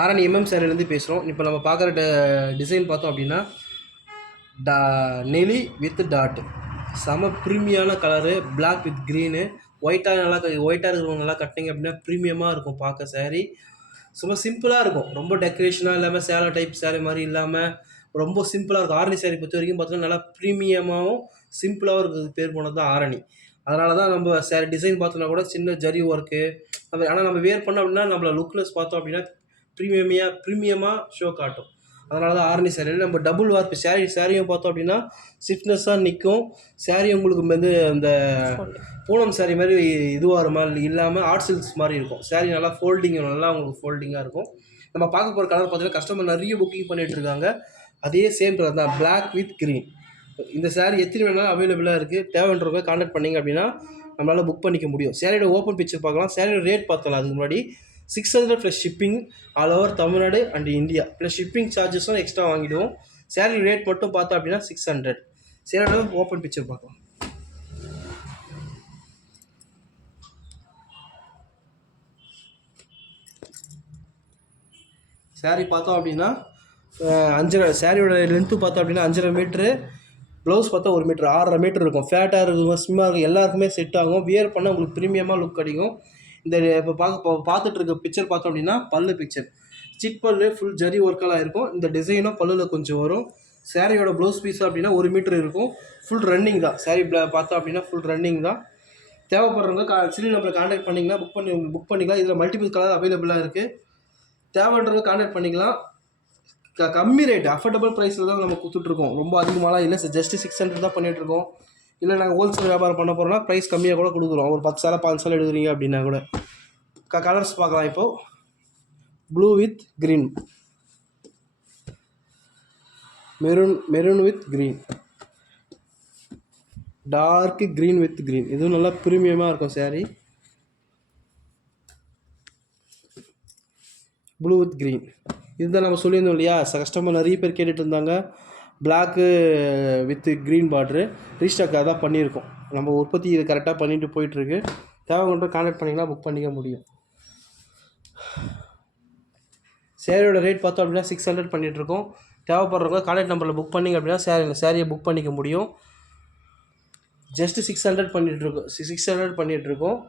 ஆரணி சாரிலேருந்து பேசுகிறோம். இப்போ நம்ம பார்க்குற டிசைன் பார்த்தோம் அப்படின்னா நெலி வித் டாட், செம ப்ரீமியமான கலரு, பிளாக் வித் க்ரீனு, ஒயிட்டாக இருக்கிறவங்க நல்லா கட்டிங்க அப்படின்னா ப்ரீமியமாக இருக்கும் பார்க்க சாரீ. சும்மா சிம்பிளாக இருக்கும், ரொம்ப டெக்கரேஷனாக இல்லாமல் சேலை டைப் சாரீ மாதிரி இல்லாமல் ரொம்ப சிம்பிளாக இருக்கும். ஆரணி சாரீ பொறுத்த வரைக்கும் பார்த்தோன்னா நல்லா ப்ரீமியமாகவும் சிம்பிளாகவும் இருக்கிறது பேர் போனது தான் ஆரணி. அதனால தான் நம்ம சாரீ டிசைன் பார்த்தோன்னா கூட சின்ன ஜரி ஒர்க்கு அது, ஆனால் நம்ம வேர் பண்ணோம் அப்படின்னா நம்மளை லுக்லெஸ் பார்த்தோம் அப்படின்னா ப்ரீமியமாக ஷோ காட்டும். அதனால தான் ஆரணி சாரியில் நம்ம டபுள் வார்ப்பு சாரியும் பார்த்தோம் அப்படின்னா ஸ்டிஃப்னஸாக நிற்கும். சாரீ உங்களுக்கு வந்து அந்த பூனம் சாரீ மாதிரி இதுவாகிற மாதிரி இல்லாமல் ஆர்ட் சில்க்ஸ் மாதிரி இருக்கும். சாரீ நல்லா நல்லா உங்களுக்கு ஃபோல்டிங்காக இருக்கும். நம்ம பார்க்க போகிற கலர் பார்த்தீங்கன்னா கஸ்டமர் நிறைய புக்கிங் பண்ணிகிட்டு இருக்காங்க. அதே சேம் கலர் தான், பிளாக் வித் க்ரீன். இந்த சாரீ எத்தனை வேணாலும் அவைலபிளாக இருக்குது. தேவைன்றவங்க கான்டாக்ட் பண்ணிங்க அப்படின்னா நம்மளால் புக் பண்ணிக்க முடியும். சாரியோட ஓப்பன் பிக்சர் பார்க்கலாம். சாரியோட ரேட் பார்த்தலாம் அதுக்கு முன்னாடி 600 plus shipping all over Tamil Nadu and India. Plus shipping சார்ஜஸும் extra வாங்கிடுவோம். சாரீ ரேட் மட்டும் பார்த்தோம் அப்படின்னா 600. சாரியோட ஓப்பன் பிக்சர் பார்க்கலாம். சாரீ பார்த்தோம் அப்படின்னா 5.5 சாரியோட லென்த்து பார்த்தோம் அப்படின்னா 5.5 மீட்ரு. ப்ளவுஸ் பார்த்தா 1 மீட்ரு, 6.5 மீட்டர் இருக்கும். ஃபேட்டாக இருக்கும், ஸ்லிம்மாக இருக்கும், எல்லாருக்குமே செட் ஆகும். வியர் பண்ணால் உங்களுக்கு ப்ரீமியமாக லுக் கிடைக்கும். இந்த இப்போ பார்த்துட்டு இருக்க பிக்சர் பார்த்தோம் அப்படின்னா பல்லு பிக்சர். ஸ்டிச் பல்லு ஃபுல் ஜரி ஒர்க்கெல்லாம் இருக்கும். இந்த டிசைனும் பல்லில் கொஞ்சம் வரும். சாரியோட ப்ளவுஸ் பீஸ் அப்படின்னா 1 மீட்டர் இருக்கும். ஃபுல் ரன்னிங் தான் சாரீ பார்த்தோம் அப்படின்னா ஃபுல் ரன்னிங் தான். தேவைப்படுறவங்க சிறு நம்பரை கான்டாக்ட் பண்ணிங்கன்னா புக் பண்ணிக்கலாம். இதில் மல்டிபிள் கலர் அவைலபிளாக இருக்குது. தேவைன்றவங்க கான்டாக்ட் பண்ணிக்கலாம். கம்மி ரேட், அஃபோர்டபுள் ப்ரைஸில் தான் நம்ம கொடுத்துட்ருக்கோம். ரொம்ப அதிகமாகலாம் இல்லை, ஜஸ்ட்டு 600 தான் பண்ணிகிட்ருக்கோம். இல்லை நாங்கள் ஹோல்சேல் வியாபாரம் பண்ண போகிறோம்னா ப்ரைஸ் கம்மியாக கூட கொடுக்குறோம். ஒரு 10 சேலை 5 சேலை எடுக்கிறீங்க அப்படின்னா கூட. கலர்ஸ் பார்க்கலாம். இப்போது blue with green, maroon with green, dark green with green. இதுவும் நல்லா ப்ரீமியமாக இருக்கும் சாரீ. ப்ளூ வித் க்ரீன் இதுதான் நம்ம சொல்லியிருந்தோம் இல்லையா. கஸ்டமர் நிறைய பேர் கேட்டுட்டு இருந்தாங்க. பிளாக்கு வித் க்ரீன் பார்ட்ரு ரீஸ்டாக் தான் பண்ணியிருக்கோம். நம்ம உற்பத்தி இது கரெக்டாக பண்ணிட்டு போயிட்டுருக்கு. தேவைப்பட்ட கான்டாக்ட் பண்ணிங்கன்னா புக் பண்ணிக்க முடியும். சாரியோட ரேட் பார்த்தோம் அப்படின்னா 600 பண்ணிகிட்ருக்கோம். தேவைப்படுறவங்க கான்டாக்ட் நம்பரில் புக் பண்ணிங்க அப்படின்னா சாரியை புக் பண்ணிக்க முடியும். ஜஸ்ட்டு 600 பண்ணிகிட்ருக்கோம்.